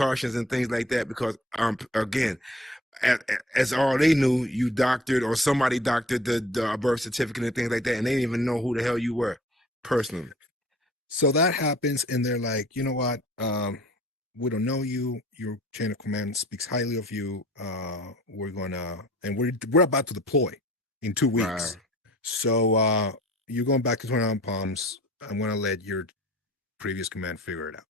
precautions and things like that? Because again, as all they knew, you doctored or somebody doctored the birth certificate and things like that, and they didn't even know who the hell you were personally. So that happens, and they're like, you know what? We don't know you. Your chain of command speaks highly of you. We're about to deploy in 2 weeks. Right. So you're going back to 29 Palms. I'm gonna let your previous command figure it out.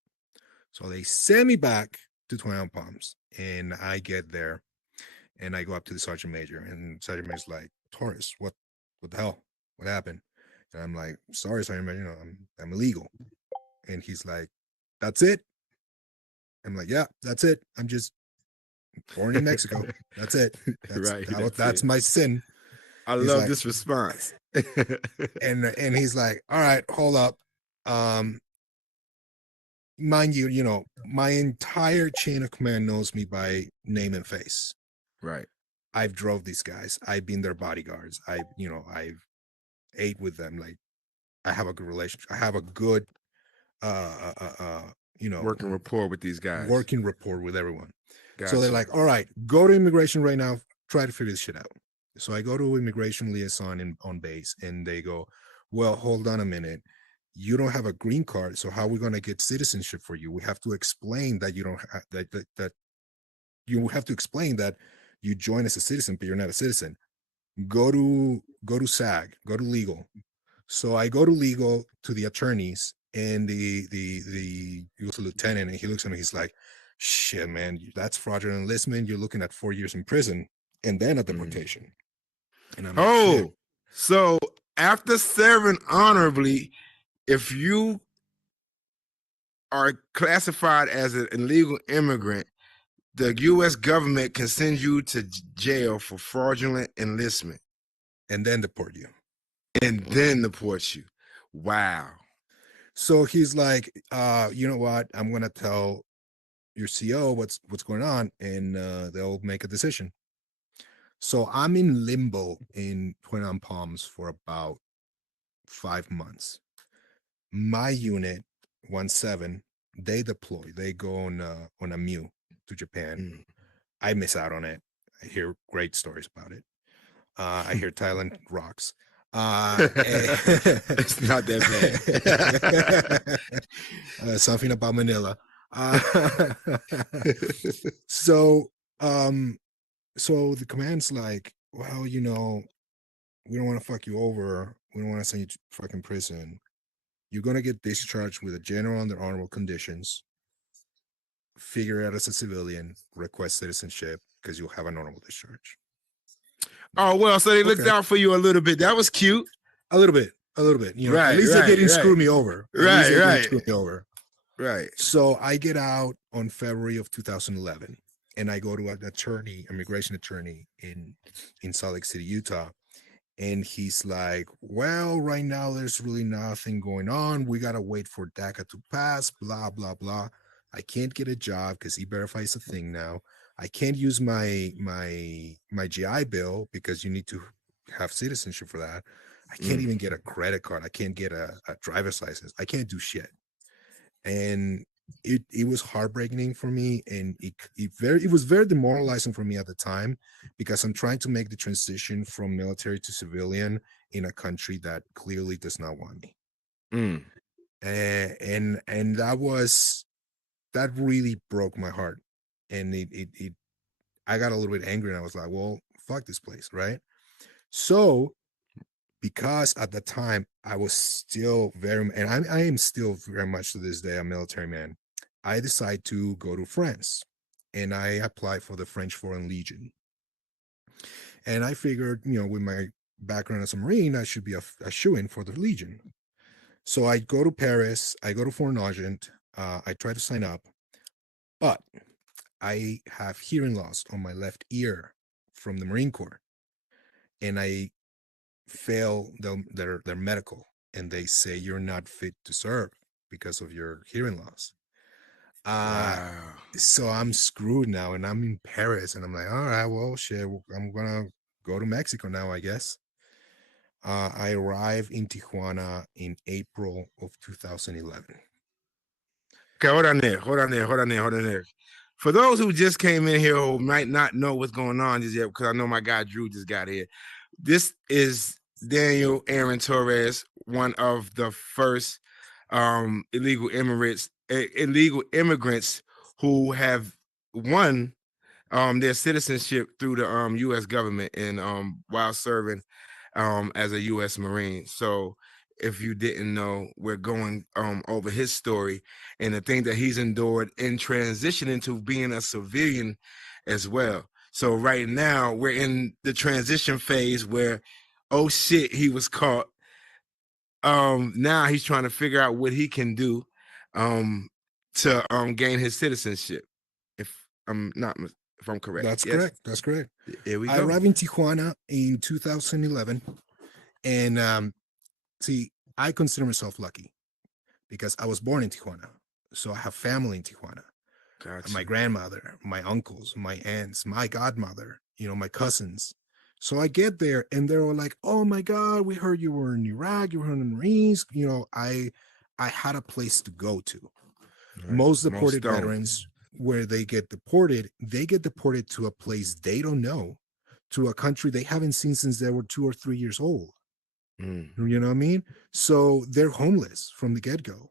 So they send me back to 29 Palms, and I get there, and I go up to the sergeant major, and sergeant major's like, Torres, what the hell? What happened? And I'm like, sorry, sergeant major, I'm illegal. And he's like, that's it. I'm like, yeah, that's it. I'm just born in Mexico. That's it. That's my sin. I love this response. and he's like, all right, hold up. Mind you, my entire chain of command knows me by name and face. Right. I've drove these guys. I've been their bodyguards. I've ate with them. Like, I have a good relationship. I have a good working rapport with these guys. Working rapport with everyone. Gotcha. So they're like, all right, go to immigration right now. Try to figure this shit out. So I go to immigration liaison on base, and they go, well, hold on a minute. You don't have a green card, so how are we going to get citizenship for you? We have to explain that you don't have that you have to explain that you join as a citizen, but you're not a citizen. Go to SAG, go to legal. So I go to legal to the attorneys, and the he was a lieutenant, and he looks at me, he's like, shit, man, that's fraudulent enlistment. You're looking at 4 years in prison and then a deportation. And I'm like, shit. So after serving honorably, if you are classified as an illegal immigrant, the U.S. government can send you to jail for fraudulent enlistment. And then deport you. Wow. So he's like, you know what? I'm going to tell your CO what's going on, and they'll make a decision. So I'm in limbo in 29 Palms for about 5 months. My unit 17, they deploy. They go on a MU to Japan. I miss out on it. I hear great stories about it. I hear Thailand rocks. It's not that bad. Something about Manila. So the command's like, well, we don't want to fuck you over. We don't want to send you to fucking prison. You're going to get discharged with a general under honorable conditions. Figure it out as a civilian, request citizenship, because you'll have an honorable discharge. Oh, well, so they looked out for you a little bit. That was cute. A little bit. At least they didn't screw me over. Right. So I get out on February of 2011, and I go to an immigration attorney in Salt Lake City, Utah. And he's like, well, right now there's really nothing going on. We got to wait for DACA to pass, blah, blah, blah. I can't get a job because E-Verify is a thing now. I can't use my GI Bill because you need to have citizenship for that. I can't even get a credit card. I can't get a driver's license. I can't do shit. And it was heartbreaking for me, and it was very demoralizing for me at the time, because I'm trying to make the transition from military to civilian in a country that clearly does not want me. And that really broke my heart, and I got a little bit angry, and I was like, well, fuck this place, right? So because at the time I was still and I am still very much to this day a military man, I decided to go to France, and I applied for the French Foreign Legion. And I figured, with my background as a Marine, I should be a shoo-in for the Legion. So I go to Paris, I go to Foreign Agent, I try to sign up, but I have hearing loss on my left ear from the Marine Corps, and I fail their medical, and they say you're not fit to serve because of your hearing loss. Wow. So I'm screwed now, and I'm in Paris, and I'm like, all right, well, shit, I'm gonna go to Mexico now, I guess. I arrived in Tijuana in April of 2011. Okay, hold on there. For those who just came in here who might not know what's going on just yet, because I know my guy Drew just got here. This is Daniel Aaron Torres, one of the first illegal immigrants who have won their citizenship through the U.S. government and while serving as a U.S. Marine. So if you didn't know, we're going over his story and the thing that he's endured in transitioning to being a civilian as well. So right now we're in the transition phase where, oh shit, he was caught. Now he's trying to figure out what he can do to gain his citizenship. If I'm not, if I'm correct. That's Yes? correct. That's correct. Here we I go. arrived in Tijuana in 2011, and see, I consider myself lucky because I was born in Tijuana, so I have family in Tijuana. Gotcha. My grandmother, my uncles, my aunts, my godmother, my cousins. So I get there and they're all like, "Oh my God, we heard you were in Iraq, you were in the Marines." I had a place to go to. Right. Most deported don't. veterans, where they get deported to a place they don't know, to a country they haven't seen since they were 2 or 3 years old. Mm. You know what I mean? So they're homeless from the get-go.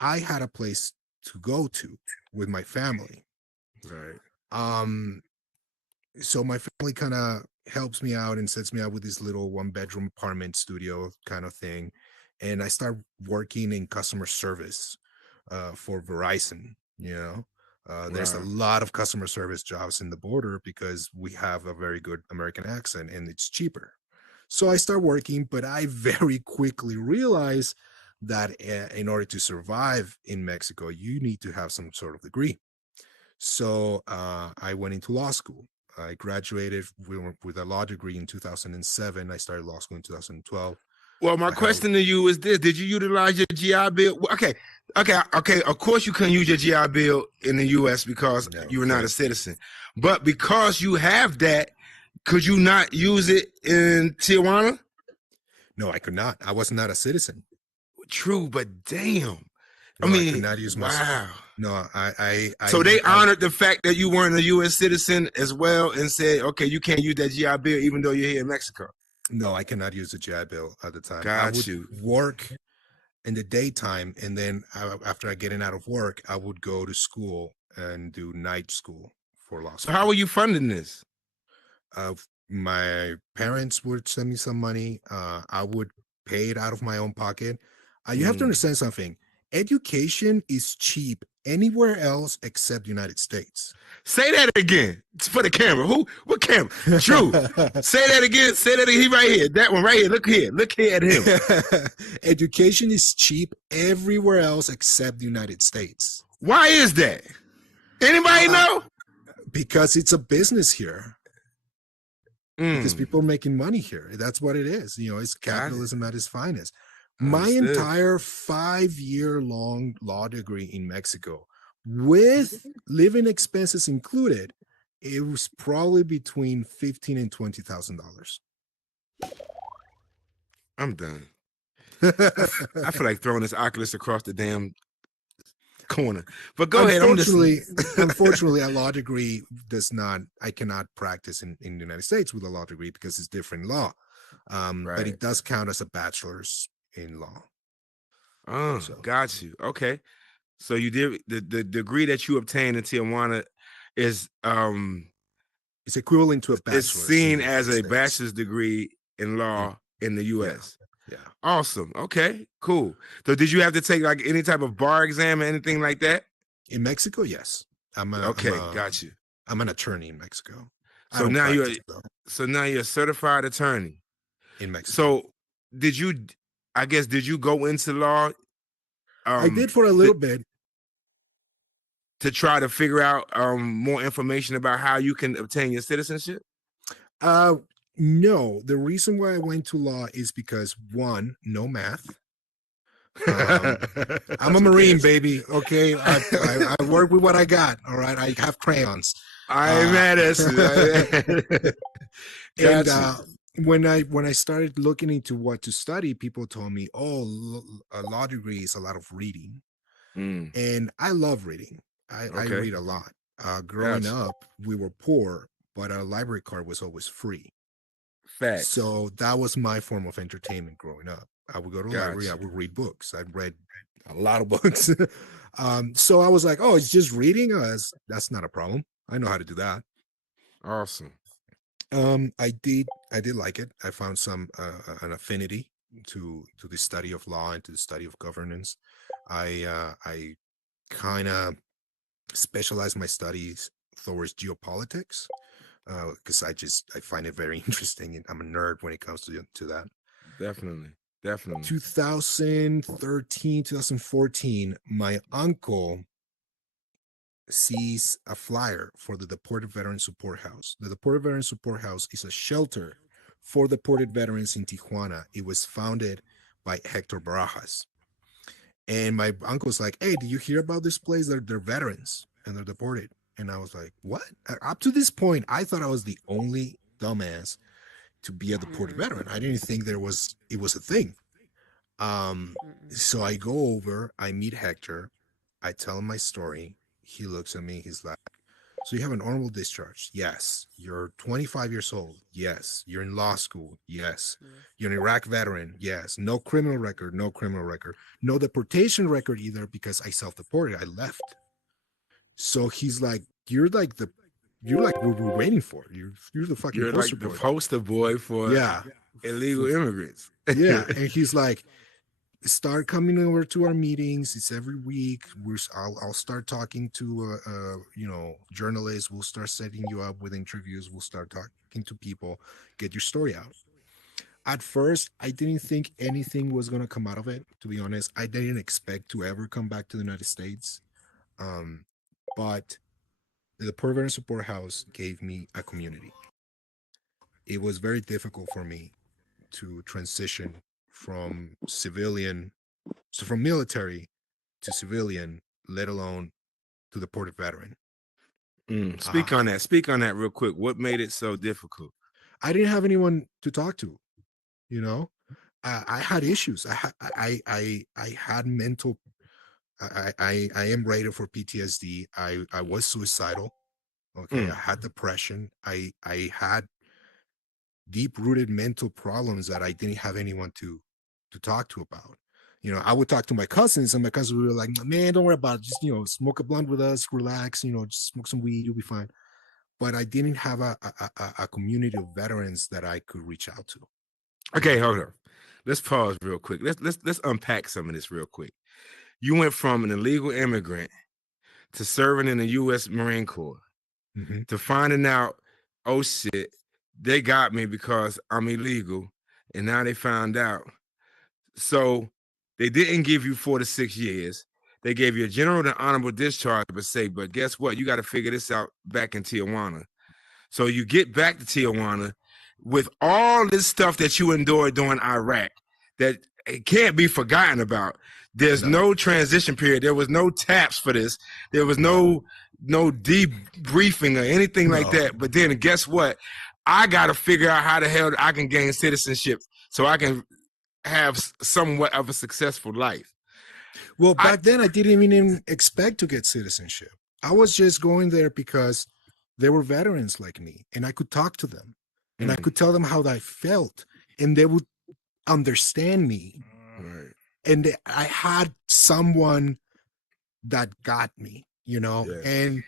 I had a place to go to with my family. Right. So my family kind of helps me out and sets me out with this little 1-bedroom apartment studio kind of thing. And I start working in customer service for Verizon. There's a Wow. lot of customer service jobs in the border because we have a very good American accent and it's cheaper. So I start working, but I very quickly realize that in order to survive in Mexico, you need to have some sort of degree. So I went into law school. I graduated with a law degree in 2007. I started law school in 2012. Well, my question to you is this: did you utilize your GI Bill? Okay. Of course, you couldn't use your GI Bill in the U.S. because you were not a citizen. But because you have that, could you not use it in Tijuana? No, I could not. I was not a citizen. True, but damn. No, I could not use my. Wow. No, I So they honored the fact that you weren't a U.S. citizen as well and said, okay, you can't use that GI Bill even though you're here in Mexico. No, I cannot use the GI Bill at the time. Got I would you. work in the daytime, and then after I getting out of work, I would go to school and do night school for law school. So how are you funding this? My parents would send me some money. I would pay it out of my own pocket. You have to understand something. Education is cheap anywhere else except the United States. Say that again. It's for the camera. What camera? Drew. Say that again. Say that again. He right here. That one right here. Look here. Look here at him. Education is cheap everywhere else except the United States. Why is that? Anybody know? Because it's a business here. Because people are making money here. That's what it is. It's capitalism at its finest. My entire 5-year-long law degree in Mexico, with living expenses included, it was probably between $15,000 and $20,000. I'm done. I feel like throwing this Oculus across the damn corner. But go ahead. Unfortunately, a law degree I cannot practice in the United States with a law degree because it's different law. Right. But it does count as a bachelor's in law. Oh, got you. Okay. So you did the degree that you obtained in Tijuana is it's equivalent to a bachelor's. It's seen as a bachelor's degree in law in the US. Yeah. Awesome. Okay, cool. So did you have to take like any type of bar exam or anything like that? In Mexico, yes. Got you. I'm an attorney in Mexico. So now you're a certified attorney in Mexico. So did you go into law? I did for a little bit to try to figure out more information about how you can obtain your citizenship? No, the reason why I went to law is because one, no math. I'm a Marine, baby. Okay, I work with what I got. All right, I have crayons. I ain't mad at you. And when I started looking into what to study, people told me, "Oh, a law degree is a lot of reading," and I love reading. I read a lot. Growing Gotcha. up, we were poor, but our library card was always free. Facts. So that was my form of entertainment growing up. I would go to the library, I Gotcha. would read books. I read a lot of books. So I was like, oh, it's just reading? That's not a problem. I know how to do that. Awesome. I did like it. I found some an affinity to the study of law and to the study of governance. I kind of specialized my studies towards geopolitics because I find it very interesting, and I'm a nerd when it comes to that. Definitely. Definitely. 2013, 2014, my uncle sees a flyer for the Deported Veteran Support House. The Deported Veteran Support House is a shelter for deported veterans in Tijuana. It was founded by Hector Barajas. And my uncle was like, hey, did you hear about this place? They're veterans and they're deported. And I was like, what? Up to this point, I thought I was the only dumbass to be a deported Mm-mm. veteran. I didn't think it was a thing. Mm-mm. So I go over, I meet Hector, I tell him my story. He looks at me, he's like, so you have an honorable discharge? Yes. You're 25 years old? Yes. You're in law school? Yes. Yes. You're an Iraq veteran? Yes. No criminal record? No criminal record. No deportation record either because I self-deported. I left. So he's like, you're like what we're waiting for. You're the fucking You're poster like the boy. poster boy for Yeah. illegal immigrants. Yeah. And he's like, start coming over to our meetings. It's every week. I'll start talking to journalists. We'll start setting you up with interviews. We'll start talking to people. Get your story out. At first, I didn't think anything was gonna come out of it. To be honest, I didn't expect to ever come back to the United States. Um, but the Pervert Support House gave me a community. It was very difficult for me to transition from civilian, so from military to civilian, let alone to deported veteran. Speak Uh, on that. Speak on that real quick. What made it so difficult? I didn't have anyone to talk to. You know, I had issues. I had mental. I am rated for PTSD. I was suicidal. Okay, I Mm. had depression. I had deep rooted mental problems that I didn't have anyone to talk to about. I would talk to my cousins, and my cousins were like, "Man, don't worry about it. Just smoke a blunt with us, relax. Just smoke some weed, you'll be fine." But I didn't have a community of veterans that I could reach out to. Okay, hold on. Let's pause real quick. Let's unpack some of this real quick. You went from an illegal immigrant to serving in the U.S. Marine Corps Mm-hmm. to finding out, oh shit, they got me because I'm illegal, and now they found out. So they didn't give you 4 to 6 years. They gave you a general and honorable discharge, but guess what? You got to figure this out back in Tijuana. So you get back to Tijuana with all this stuff that you endured during Iraq that it can't be forgotten about. There's no transition period. There was no taps for this. There was no debriefing or anything like No. that. But then guess what? I got to figure out how the hell I can gain citizenship so I can have somewhat of a successful life. Well, back then I didn't even expect to get citizenship. I was just going there because they were veterans like me, and I could talk to them, and I could tell them how I felt, and they would understand me. Right. And I had someone that got me, Yes. and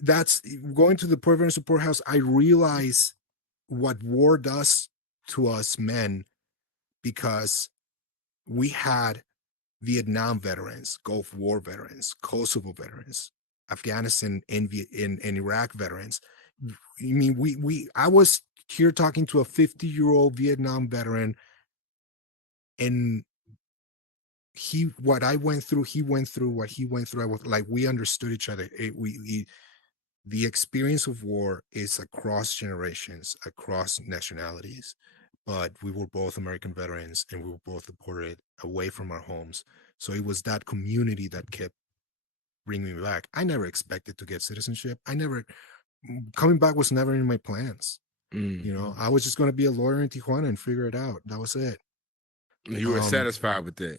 that's going to the Pervert Support House. I realize what war does to us men because we had Vietnam veterans, Gulf War veterans, Kosovo veterans, Afghanistan and Iraq veterans. I mean, I was here talking to a 50-year-old Vietnam veteran, and what I went through, he went through what he went through. I was like, we understood each other. The experience of war is across generations, across nationalities, but we were both American veterans and we were both deported away from our homes. So it was that community that kept bringing me back. I never expected to get citizenship. Coming back was never in my plans. I was just going to be a lawyer in Tijuana and figure it out. That was it. You were satisfied with that.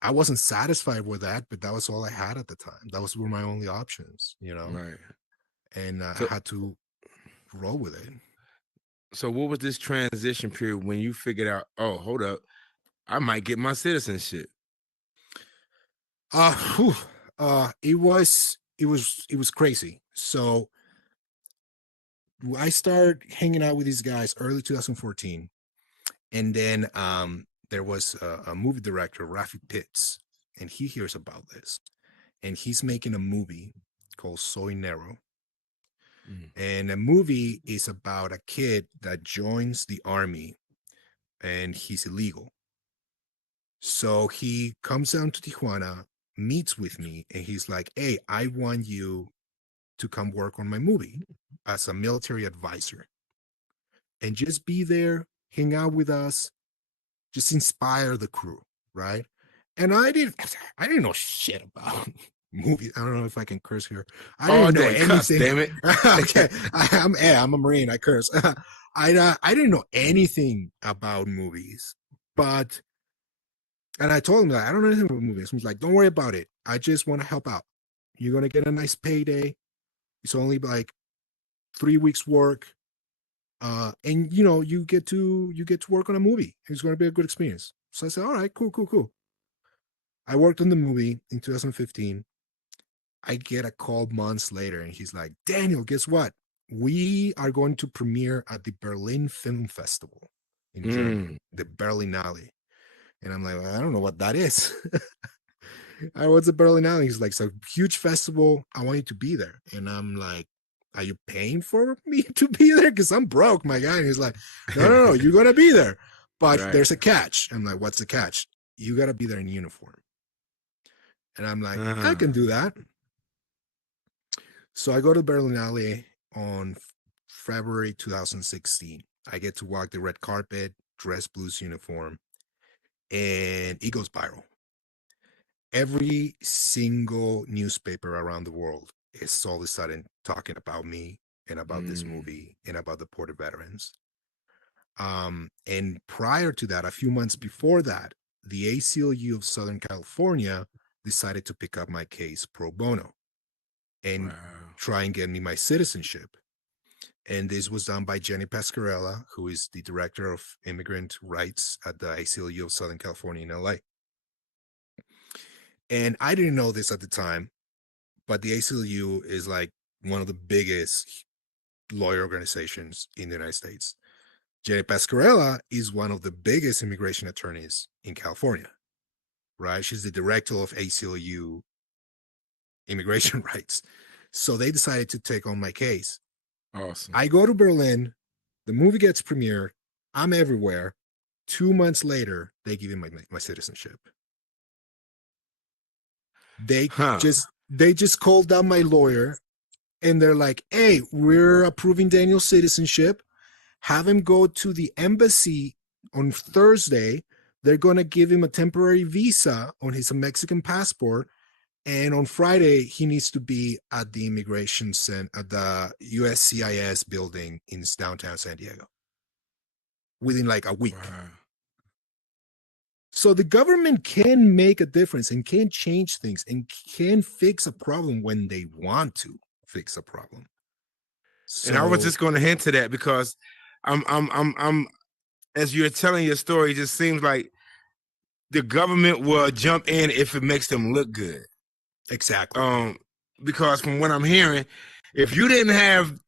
I wasn't satisfied with that, but that was all I had at the time. That were my only options, Right. and I So had to roll with it. so what was this transition period when you figured out, oh, hold up, I might get my citizenship? Whew, it was crazy. So I started hanging out with these guys early 2014, and then there was a movie director, Rafi Pitts, and he hears about this, and he's making a movie called Soy Nero. And the movie is about a kid that joins the army and he's illegal. So he comes down to Tijuana, meets with me, and he's like, hey, I want you to come work on my movie as a military advisor and just be there, hang out with us, just inspire the crew, right? And I didn't know shit about movies. I don't know if I can curse here. I All didn't know day, cuss, anything. damn it. Okay, I'm a Marine. I curse. I didn't know anything about movies, but and I told him that I don't know anything about movies. He's like, don't worry about it. I just want to help out. You're gonna get a nice payday. It's only like 3 weeks work. And you get to work on a movie. It's going to be a good experience. So I said, all right, cool. I worked on the movie in 2015. I get a call months later, and he's like, Daniel, guess what? We are going to premiere at the Berlin Film Festival in Germany, the Berlinale. And I'm like, well, I don't know what that is. What's the Berlinale? He's like, it's a huge festival. I want you to be there. And I'm like, are you paying for me to be there? Because I'm broke, my guy. And he's like, no, you're going to be there. But Right. there's a catch. I'm like, what's the catch? You got to be there in uniform. And I'm like, I can do that. So I go to Berlinale on February 2016. I get to walk the red carpet, dress blues uniform, and it goes viral. Every single newspaper around the world is all of a sudden talking about me and about this movie and about the Porter veterans. And prior to that, a few months before that, the ACLU of Southern California decided to pick up my case pro bono and try and get me my citizenship. And this was done by Jenny Pascarella, who is the director of immigrant rights at the ACLU of Southern California in LA. And I didn't know this at the time, but the ACLU is like one of the biggest lawyer organizations in the United States. Jenny Pascarella is one of the biggest immigration attorneys in California, right? She's the director of ACLU immigration rights. So they decided to take on my case. Awesome. I go to Berlin, the movie gets premiered, I'm everywhere. 2 months later, they give me my citizenship. They just called down my lawyer, and they're like, hey, we're approving Daniel's citizenship. Have him go to the embassy on Thursday. They're going to give him a temporary visa on his Mexican passport. And on Friday, he needs to be at the immigration center, at the USCIS building in downtown San Diego within like a week. Wow. So the government can make a difference and can change things and can fix a problem when they want to fix a problem. So, and I was just going to hint to that because I'm as you're telling your story, it just seems like the government will jump in if it makes them look good. Exactly. Because from what I'm hearing, if you didn't have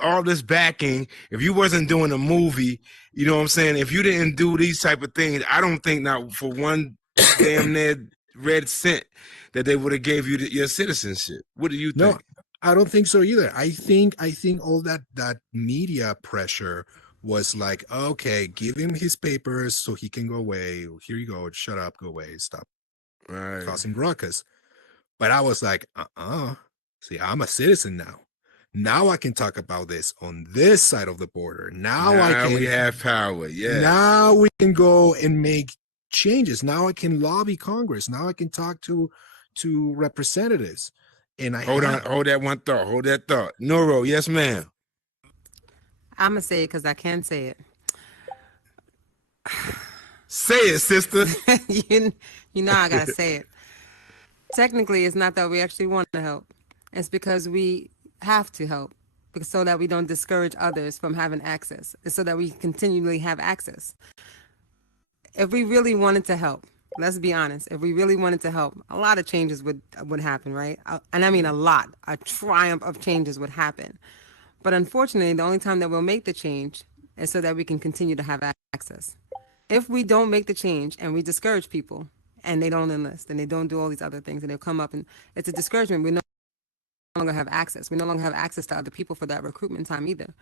all this backing, if you wasn't doing a movie, you know what I'm saying? If you didn't do these type of things, I don't think not for one damn near red cent that they would have gave you your citizenship. What do you think? No, I don't think so either. I think all that media pressure was like, okay, give him his papers so he can go away. Here you go. Shut up. Go away. Stop causing ruckus. But I was like, see, I'm a citizen now. Now I can talk about this on this side of the border. Now we have power. Yeah. Now we can go and make changes. Now I can lobby Congress. Now I can talk to representatives. And hold that one thought. Hold that thought. Noro, yes, ma'am. I'm gonna say it because I can say it. Say it, sister. You know, I gotta say it. Technically, it's not that we actually want to help. It's because we have to help, because so that we don't discourage others from having access, and so that we continually have access. If we really wanted to help, let's be honest. If we really wanted to help, a lot of changes would happen, right? And I mean a lot. A triumph of changes would happen. But unfortunately, the only time that we'll make the change is so that we can continue to have access. If we don't make the change and we discourage people and they don't enlist and they don't do all these other things and they'll come up and it's a discouragement, we no longer have access. We no longer have access to other people for that recruitment time either.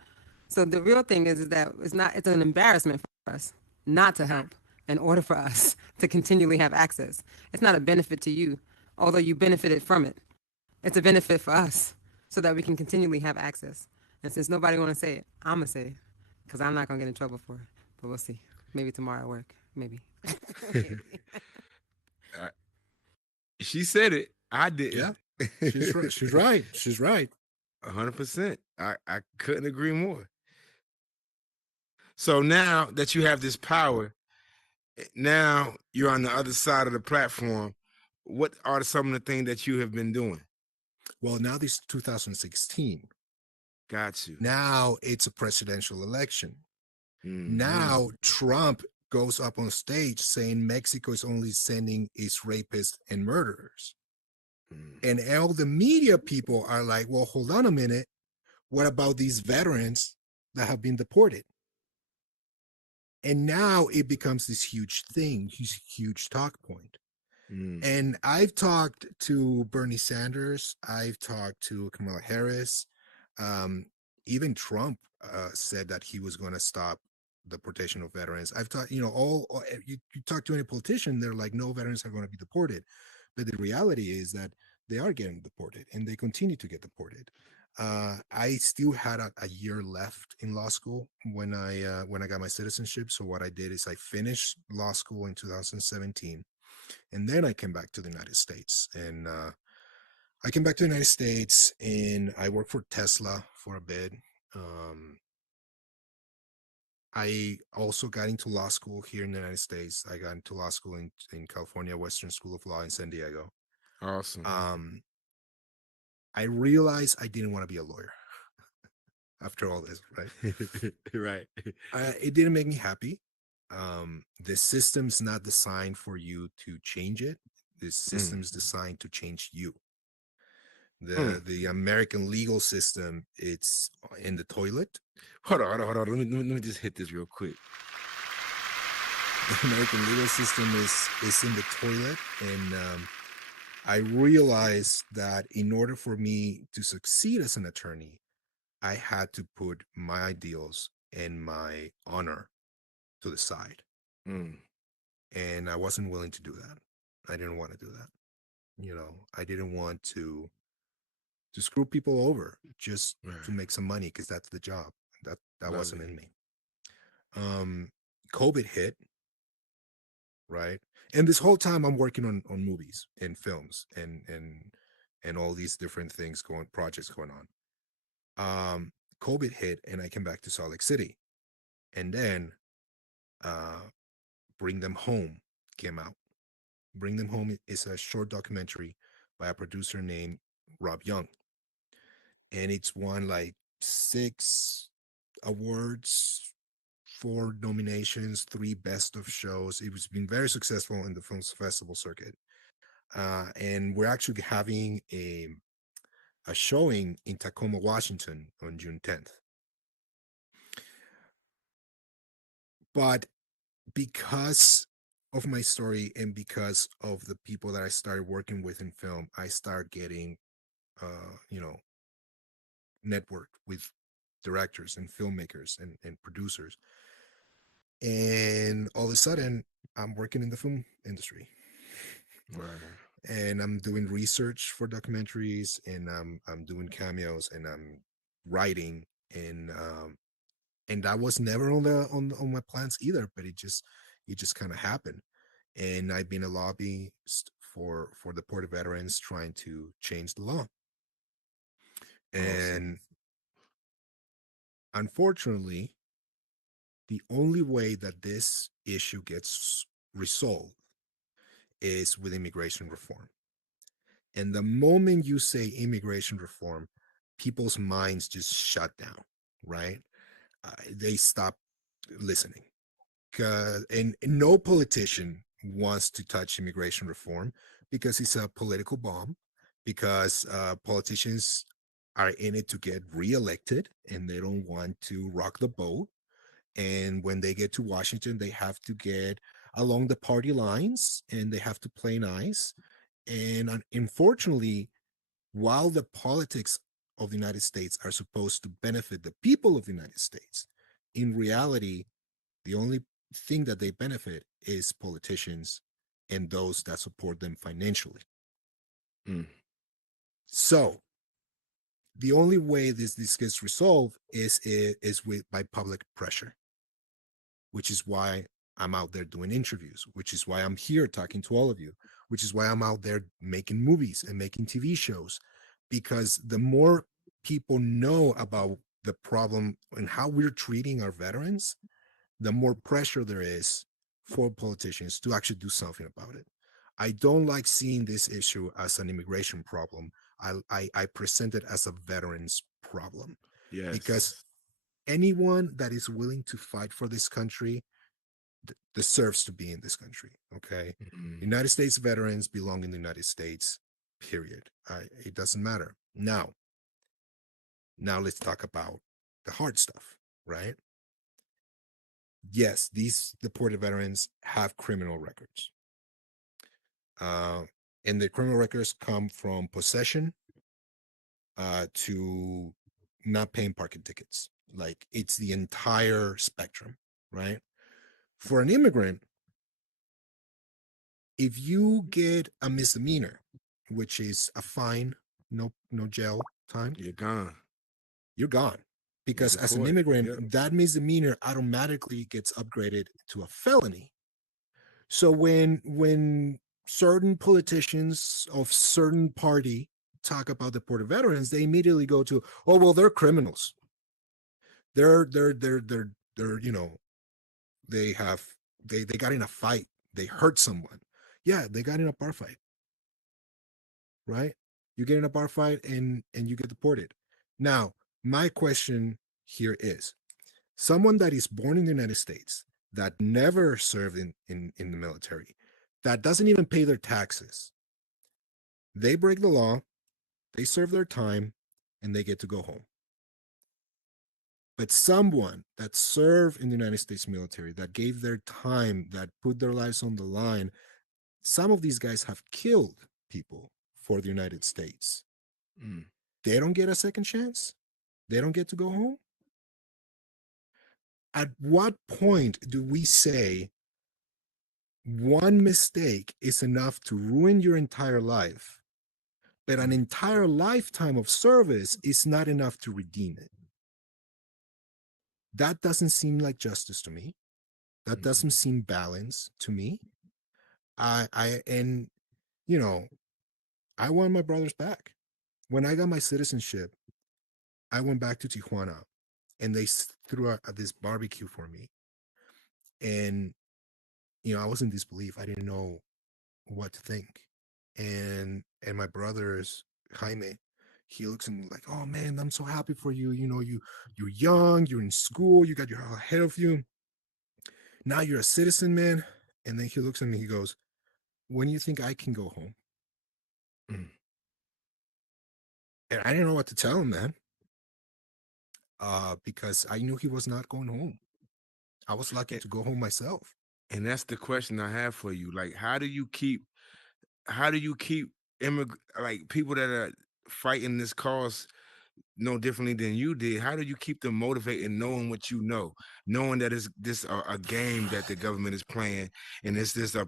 So the real thing is that it's an embarrassment for us not to help in order for us to continually have access. It's not a benefit to you, although you benefited from it. It's a benefit for us so that we can continually have access. And since nobody want to say it, I'm gonna say it because I'm not gonna get in trouble for it. But we'll see. Maybe tomorrow at work. Maybe. Maybe. Uh, she said it. I didn't. Yeah, she's right. She's right. She's right. 100%. I couldn't agree more. So now that you have this power, now you're on the other side of the platform. What are some of the things that you have been doing? Well, now this is 2016. Got you. Now it's a presidential election. Mhm. Now Trump goes up on stage saying Mexico is only sending its rapists and murderers. Mhm. And all the media people are like, well, hold on a minute. What about these veterans that have been deported? And now it becomes this huge thing, huge talk point. Mhm. And I've talked to Bernie Sanders, I've talked to Kamala Harris, um, even Trump said that he was going to stop the deportation of veterans. I've talked, you talk to any politician, they're like, no veterans are going to be deported. But the reality is that they are getting deported and they continue to get deported. I still had a year left in law school when I got my citizenship. So what I did is I finished law school in 2017, and then I came back to the United States. And I came back to the United States, and I worked for Tesla for a bit. Um, I also got into law school here in the United States. I got into law school in California, Western School of Law in San Diego. Awesome. I realized I didn't want to be a lawyer after all this, right? Right. It didn't make me happy. The system's not designed for you to change it. The system's designed to change you. The American legal system, it's in the toilet. Hold on. Let me just hit this real quick. The American legal system is in the toilet, and I realized that in order for me to succeed as an attorney, I had to put my ideals and my honor to the side. Mm. And I wasn't willing to do that. I didn't want to do that. I didn't want to screw people over just to Right. make some money because that's the job. That Love wasn't it. in me. COVID hit, right? And this whole time I'm working on movies and films and all these different things projects going on. COVID hit and I came back to Salt Lake City. And then Bring Them Home came out. Bring Them Home is a short documentary by a producer named Rob Young. And it's won like 6 awards, 4 nominations, 3 best of shows. It was been very successful in the film festival circuit. And we're actually having a showing in Tacoma, Washington on June 10th. But because of my story and because of the people that I started working with in film, I start getting, networked with directors and filmmakers and producers. And all of a sudden, I'm working in the film industry. Right. And I'm doing research for documentaries, and I'm doing cameos, and I'm writing, and that was never on my plans either, but it just kind of happened. And I've been a lobbyist for the Port of Veterans trying to change the law. Awesome. And unfortunately, the only way that this issue gets resolved is with immigration reform. And the moment you say immigration reform, people's minds just shut down, right? They stop listening. And no politician wants to touch immigration reform because it's a political bomb, because politicians are in it to get reelected and they don't want to rock the boat. And when they get to Washington, they have to get along the party lines and they have to play nice. And unfortunately, while the politics of the United States are supposed to benefit the people of the United States, in reality, the only thing that they benefit is politicians and those that support them financially. Mm. So the only way this gets resolved is with by public pressure, which is why I'm out there doing interviews, which is why I'm here talking to all of you, which is why I'm out there making movies and making TV shows, because the more people know about the problem and how we're treating our veterans, the more pressure there is for politicians to actually do something about it. I don't like seeing this issue as an immigration problem. I present it as a veterans problem, because Yes. anyone that is willing to fight for this country deserves to be in this country. Okay. Mm. United States veterans belong in the United States, period. It doesn't matter. Now let's talk about the hard stuff, right? Yes, these deported veterans have criminal records. Uh, and the criminal records come from possession to not paying parking tickets. Like, it's the entire spectrum, right? For an immigrant, if you get a misdemeanor, which is a fine, no jail time, You're gone. you're gone. You're Because as an deported. immigrant, Yep. that misdemeanor automatically gets upgraded to a felony. So when certain politicians of certain party talk about deported veterans, they immediately go to, oh well, they're criminals. They're they have they got in a fight. They hurt someone. Yeah, they got in a bar fight, right? You get in a bar fight and you get deported. Now, my question here is, someone that is born in the United States, that never served in the military, that doesn't even pay their taxes, they break the law, they serve their time, and they get to go home. But someone that served in the United States military, that gave their time, that put their lives on the line, some of these guys have killed people for the United States. Mm. They don't get a second chance. They don't get to go home. At what point do we say one mistake is enough to ruin your entire life, but an entire lifetime of service is not enough to redeem it? That doesn't seem like justice to me. That doesn't seem balanced to me. And you know, I want my brothers back. When I got my citizenship, I went back to Tijuana, and they threw out this barbecue for me. And I was in disbelief. I didn't know what to think. And my brothers, Jaime, he looks at me like, "Oh man, I'm so happy for you. You're young, you're in school, you got your ahead of you. Now you're a citizen, man." And then he looks at me, he goes, "When do you think I can go home?" Mm. And I didn't know what to tell him, man. Because I knew he was not going home. I was lucky And, to go home myself. and that's the question I have for you. Like, how do you keep like people that are fighting this cause no differently than you did? How do you keep them motivated, knowing what you know, knowing that it's this a game that the government is playing, and it's this a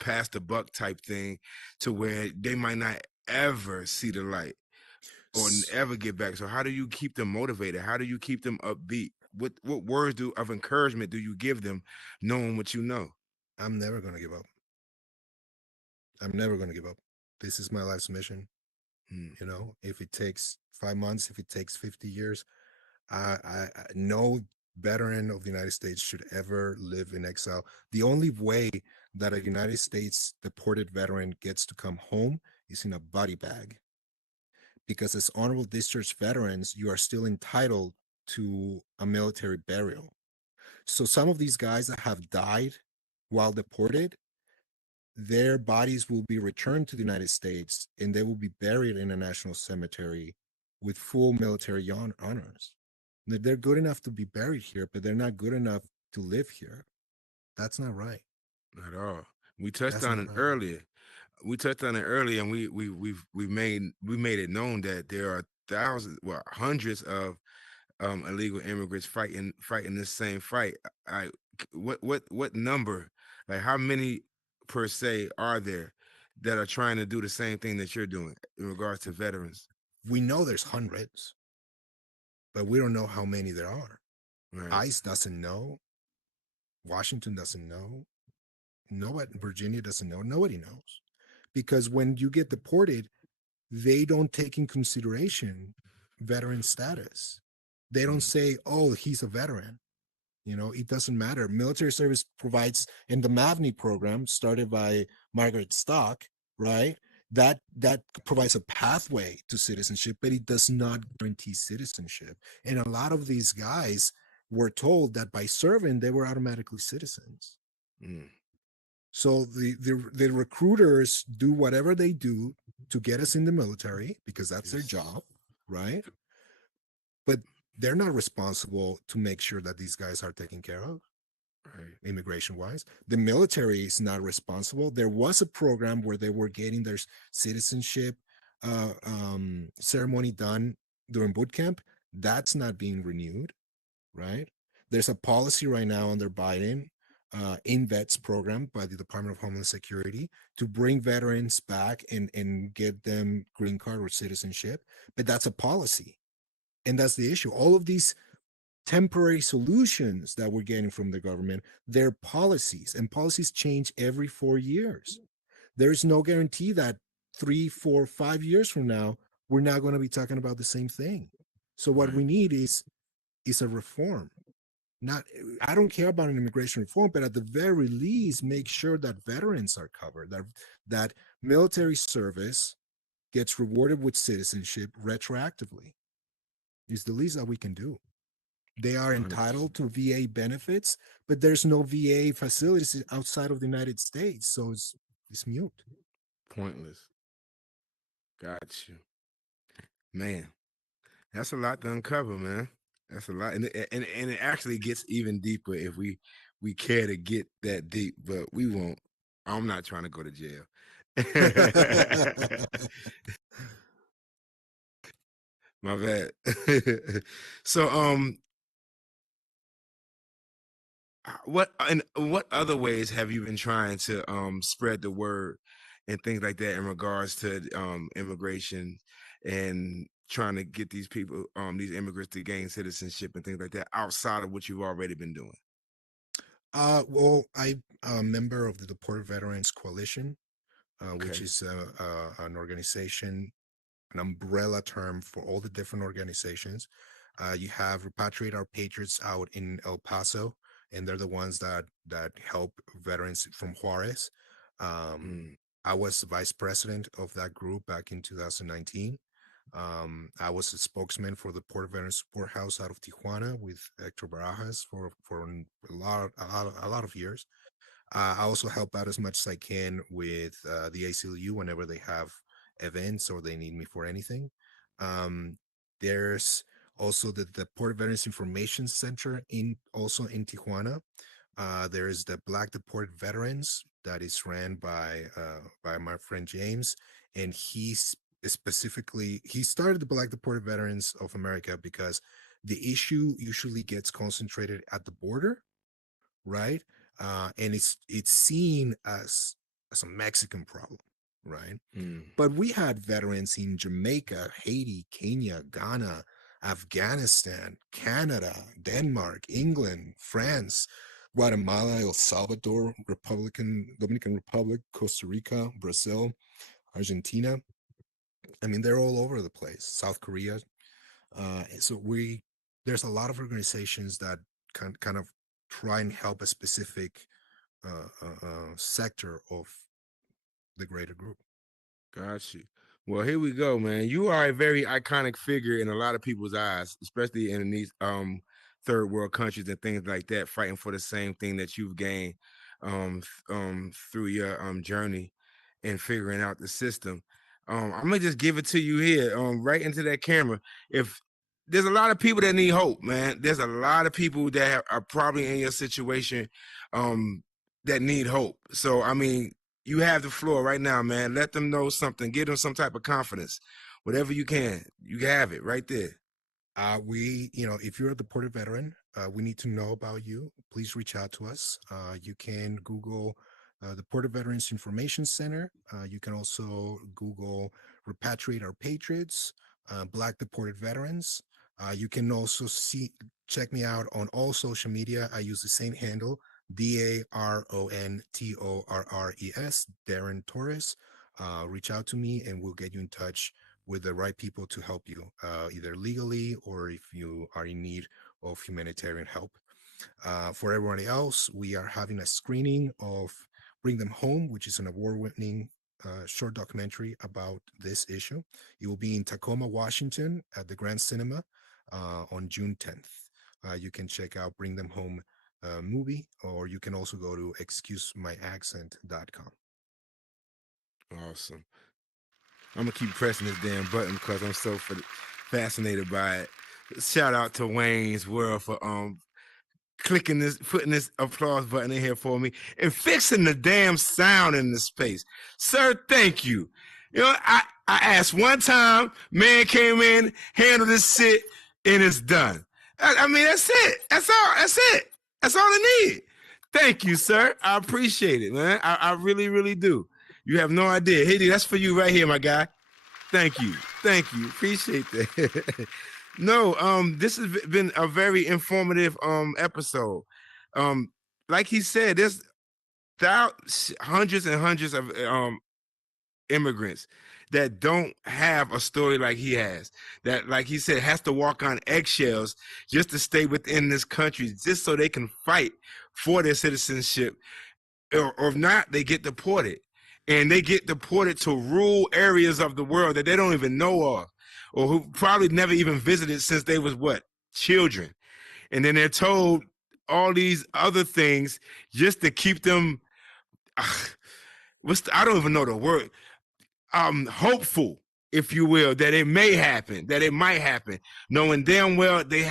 pass the buck type thing, to where they might not ever see the light or ever get back? So how do you keep them motivated? How do you keep them upbeat? What words of encouragement do you give them, knowing what you know? I'm never going to give up. I'm never going to give up. This is my life's mission. Mm. If it takes 5 months, if it takes 50 years, no veteran of the United States should ever live in exile. The only way that a United States deported veteran gets to come home is in a body bag. Because as honorable discharge veterans, you are still entitled to a military burial. So some of these guys that have died while deported, their bodies will be returned to the United States and they will be buried in a national cemetery with full military honors. They're good enough to be buried here, but they're not good enough to live here. That's not right. At all. We touched That's on not it right. earlier. We touched on it earlier, and we made it known that there are thousands, well, hundreds of illegal immigrants fighting this same fight. I what number, like how many per se are there that are trying to do the same thing that you're doing in regards to veterans? We know there's hundreds, but we don't know how many there are. Right. ICE doesn't know. Washington doesn't know. Nobody, Virginia doesn't know. Nobody knows. Because when you get deported, they don't take in consideration veteran status. They don't Mm. say, oh, he's a veteran. It doesn't matter. Military service provides in the MAVNI program started by Margaret Stock, right? That provides a pathway to citizenship, but it does not guarantee citizenship. And a lot of these guys were told that by serving they were automatically citizens. Mm. So the recruiters do whatever they do to get us in the military because that's their Yes. job, right? But they're not responsible to make sure that these guys are taken care of Right. immigration wise. The military is not responsible. There was a program where they were getting their citizenship ceremony done during boot camp. That's not being renewed, right? There's a policy right now under Biden in vets program by the Department of Homeland Security to bring veterans back and get them green card or citizenship. But that's a policy. And that's the issue. All of these temporary solutions that we're getting from the government, they're policies, and policies change every 4 years. There's no guarantee that 3, 4, 5 years from now, we're not going to be talking about the same thing. So what Right. we need is a reform. Not, I don't care about an immigration reform, but at the very least, make sure that veterans are covered, that military service gets rewarded with citizenship retroactively. Is the least that we can do. They are 100%. entitled to VA benefits, but there's no VA facilities outside of the United States, so it's mute. Pointless. Got you, man. That's a lot to uncover, man. That's a lot, and it actually gets even deeper if we care to get that deep, but we won't. I'm not trying to go to jail. My bad. So, what other ways have you been trying to spread the word and things like that in regards to immigration and trying to get these people these immigrants to gain citizenship and things like that outside of what you've already been doing? Well, I'm a member of the Deported Veterans Coalition, which Okay. is an organization, an umbrella term for all the different organizations. You have Repatriate Our Patriots out in El Paso, and they're the ones that help veterans from Juarez. Um, Mm. I was the vice president of that group back in 2019. I was a spokesman for the Port Veteran Support House out of Tijuana with Hector Barajas for a lot of years. I also help out as much as I can with the ACLU whenever they have events or they need me for anything. Um, there's also the Port Veterans Information Center also in Tijuana. There's the Black Deported Veterans that is ran by my friend James, and he started the Black Deported Veterans of America because the issue usually gets concentrated at the border, right? And it's seen as a Mexican problem, right? Mm. But we had veterans in Jamaica, Haiti, Kenya, Ghana, Afghanistan, Canada, Denmark, England, France, Guatemala, El Salvador, Dominican Republic, Costa Rica, Brazil, Argentina. I mean, they're all over the place. South Korea. So there's a lot of organizations that kind of try and help a specific sector of the greater group. Got you. Well, here we go, man. You are a very iconic figure in a lot of people's eyes, especially in these third world countries and things like that, fighting for the same thing that you've gained through your journey and figuring out the system. I'm gonna just give it to you here, right into that camera. If there's a lot of people that need hope, man. There's a lot of people that are probably in your situation that need hope. So I mean, you have the floor right now, man. Let them know something. Give them some type of confidence. Whatever you can, you have it right there. If you're a deported veteran, we need to know about you. Please reach out to us. You can Google Deported Veterans Information Center. You can also Google Repatriate Our Patriots, Black Deported Veterans. You can also check me out on all social media. I use the same handle, DARONTORRES, Darren Torres. Reach out to me and we'll get you in touch with the right people to help you, either legally or if you are in need of humanitarian help. For everybody else, we are having a screening of Bring Them Home, which is an award-winning short documentary about this issue. It will be in Tacoma, Washington at the Grand Cinema on June 10th. You can check out Bring Them Home movie, or you can also go to excusemyaccent.com. Awesome. I'm gonna keep pressing this damn button because I'm so fascinated by it. Shout out to Wayne's World for putting this applause button in here for me and fixing the damn sound in the space. Sir, thank you. You know, I asked one time, man came in, handled this shit, and it's done. I mean, that's it. That's all. That's it. That's all I need. Thank you, sir. I appreciate it, man. I really, really do. You have no idea. Hey, that's for you right here, my guy. Thank you. Thank you. Appreciate that. No, this has been a very informative episode. Like he said, there's hundreds and hundreds of immigrants that don't have a story like he has, that, like he said, has to walk on eggshells just to stay within this country, just so they can fight for their citizenship, or if not, they get deported. And they get deported to rural areas of the world that they don't even know of, or who probably never even visited since they was children. And then they're told all these other things just to keep them, I don't even know the word, hopeful, if you will, that it may happen, that it might happen, knowing damn well they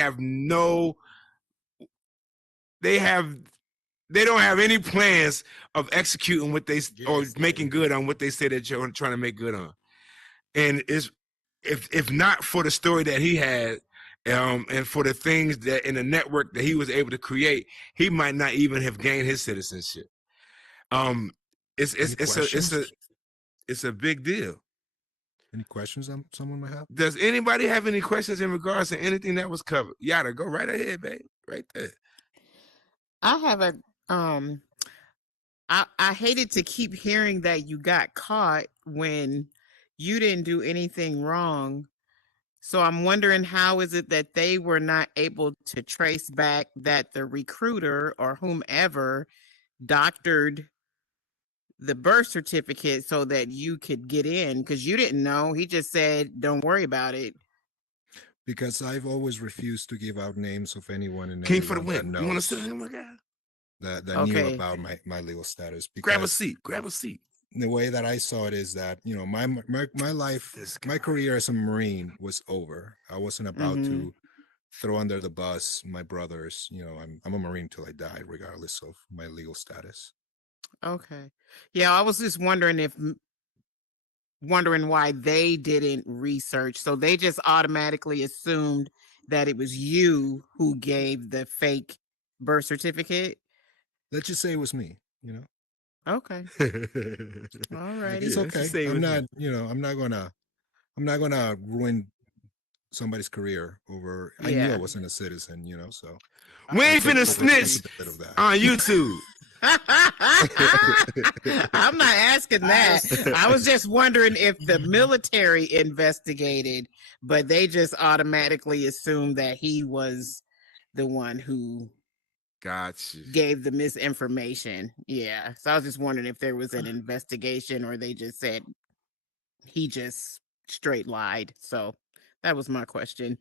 don't have any plans of executing what they or making good on what they say that you're trying to make good on. And it's if not for the story that he had, and for the things that in the network that he was able to create, he might not even have gained his citizenship. It's a big deal. Any questions someone might have? Does anybody have any questions in regards to anything that was covered? Yada, go right ahead, babe. Right there. I have a I hated to keep hearing that you got caught when you didn't do anything wrong. So I'm wondering, how is it that they were not able to trace back that the recruiter or whomever doctored the birth certificate so that you could get in? Because you didn't know. He just said, don't worry about it. Because I've always refused to give out names of anyone and King for the everyone win. You want to sit in, my guy? That Okay. knew about my legal status. Because Grab a seat. Grab a seat. the way that I saw it is that, you know, my life, my career as a Marine was over. I wasn't about to throw under the bus my brothers. You know, I'm a Marine till I die, regardless of my legal status. Okay. Yeah, I was just wondering why they didn't research. So they just automatically assumed that it was you who gave the fake birth certificate. Let's just say it was me, you know. Okay. All right. It's Yeah, okay. just say it I'm was not, me. you know, I'm not gonna ruin somebody's career over. I knew I Yeah. wasn't a citizen, you know, so We ain't I take finna full snitch responsibility of that. on YouTube. I'm not asking that. I was just wondering if the military investigated, but they just automatically assumed that he was the one who Got you. gave the misinformation. Yeah. So I was just wondering if there was an investigation or they just said he just straight lied. So that was my question.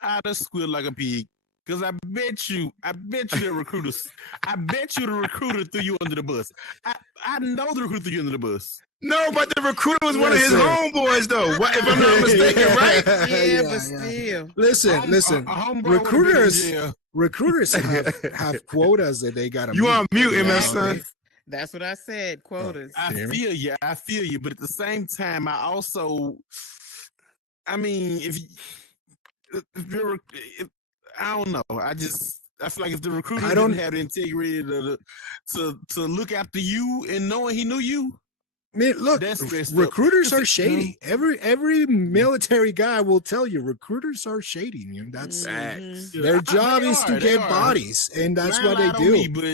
I just squeal like a pig. Cause I bet you the recruiters, I bet you the recruiter threw you under the bus. I know the recruiter threw you under the bus. No, but the recruiter was one of his Listen. homeboys, though. What, if I'm not mistaken, right? Yeah, but still. Listen. Recruiters have quotas that they gotta You meet. on mute, MF Exactly. son. That's what I said. Quotas. I feel you, but at the same time, I mean, if you're, I don't know, I feel like if the recruiter didn't have the integrity to look after you and knowing he knew you. I mean, look, recruiters are shady. Every military guy will tell you recruiters are shady. You know, that's their job is to get bodies, and that's what they do. But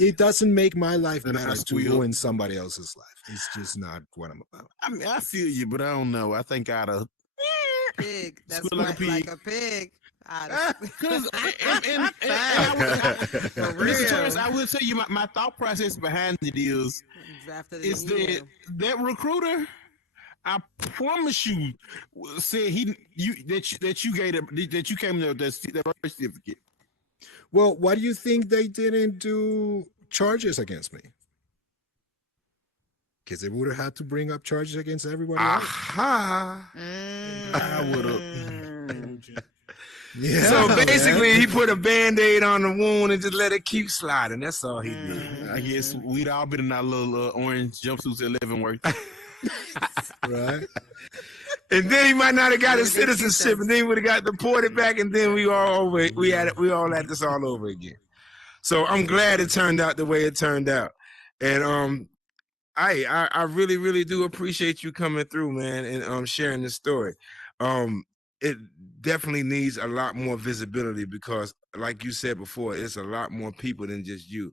it doesn't make my life better to ruin somebody else's life. It's just not what I'm about. I mean, I feel you, but I don't know. I think I'd have Pig. That's squeal like a pig. Because I will tell you my thought process behind it is that recruiter, I promise you, said that you came there that birth certificate. Well, why do you think they didn't do charges against me? Because they would have had to bring up charges against everybody else. Aha. I would have. Yeah. So basically, he put a Band-Aid on the wound and just let it keep sliding. That's all he did. I guess we'd all been in our little orange jumpsuits at Leavenworth. Right. And then he might not have got his citizenship, and then he would have got deported back, and then we all had this all over again. So I'm glad it turned out the way it turned out. And I really, really do appreciate you coming through, man, and sharing this story. It definitely needs a lot more visibility because, like you said before, it's a lot more people than just you.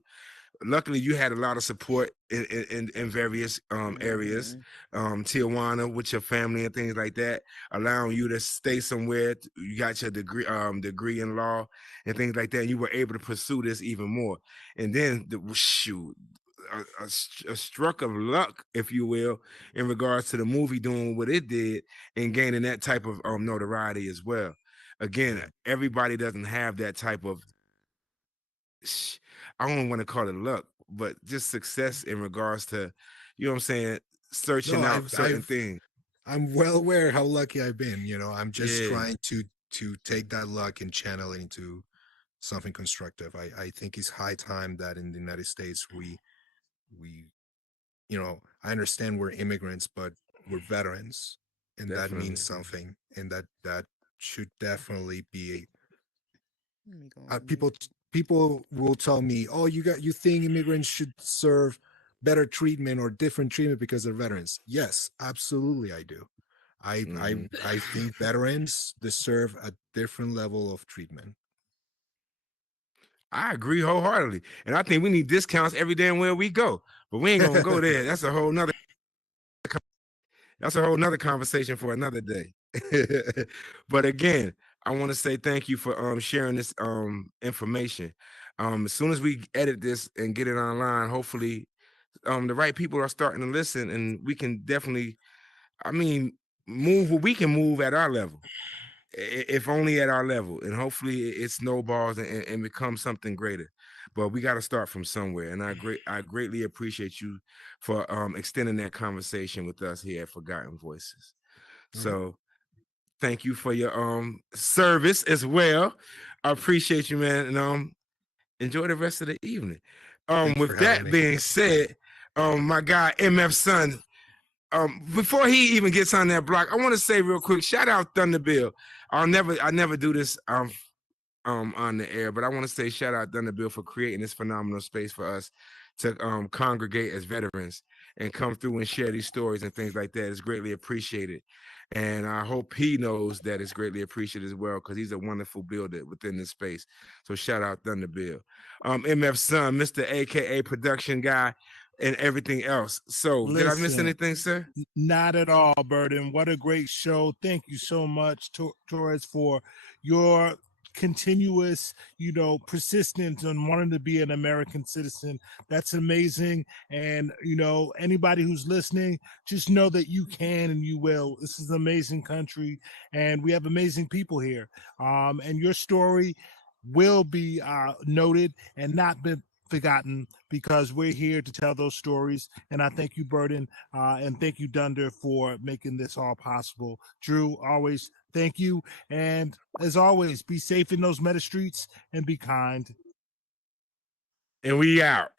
Luckily, you had a lot of support in various areas, Tijuana with your family and things like that, allowing you to stay somewhere. You got your degree in law and things like that. And you were able to pursue this even more. And then a stroke of luck, if you will, in regards to the movie doing what it did and gaining that type of notoriety as well. Again, everybody doesn't have that type of, I don't want to call it luck, but just success in regards to, you know what I'm saying, searching out certain things. I'm well aware how lucky I've been. You know, I'm just trying to take that luck and channel it into something constructive. I think it's high time that in the United States we you know, I understand we're immigrants, but we're veterans, and that means something, and that should definitely be people will tell me, oh, you think immigrants should serve better treatment or different treatment because they're veterans. Yes, absolutely I do. I think veterans deserve a different level of treatment. I agree wholeheartedly. And I think we need discounts every damn where we go. But we ain't gonna go there. That's a whole nother conversation for another day. But again, I want to say thank you for sharing this information. As soon as we edit this and get it online, hopefully the right people are starting to listen, and we can definitely, move what we can move at our level, if only at our level, and hopefully it snowballs and becomes something greater. But we got to start from somewhere, and I greatly appreciate you for extending that conversation with us here at Forgotten Voices. So thank you for your service as well. I appreciate you, man, and enjoy the rest of the evening. With that being said, my guy MF Son, before he even gets on that block, I want to say real quick, shout out Thunderbill. I never do this on the air, but I want to say shout out Thunderbill for creating this phenomenal space for us to congregate as veterans and come through and share these stories and things like that. It's greatly appreciated. And I hope he knows that it's greatly appreciated as well, because he's a wonderful builder within this space. So shout out Thunderbill. MF Son, Mr. AKA production guy, and everything else. So did I miss anything, sir? Not at all, Burden. What a great show. Thank you so much, Torres, for your continuous, persistence on wanting to be an American citizen. That's amazing. And, anybody who's listening, just know that you can and you will. This is an amazing country, and we have amazing people here. And your story will be noted and not be forgotten, because we're here to tell those stories. And I thank you, Burden, and thank you, Dunder, for making this all possible. Drew, always thank you. And as always, be safe in those meta streets and be kind. And we out.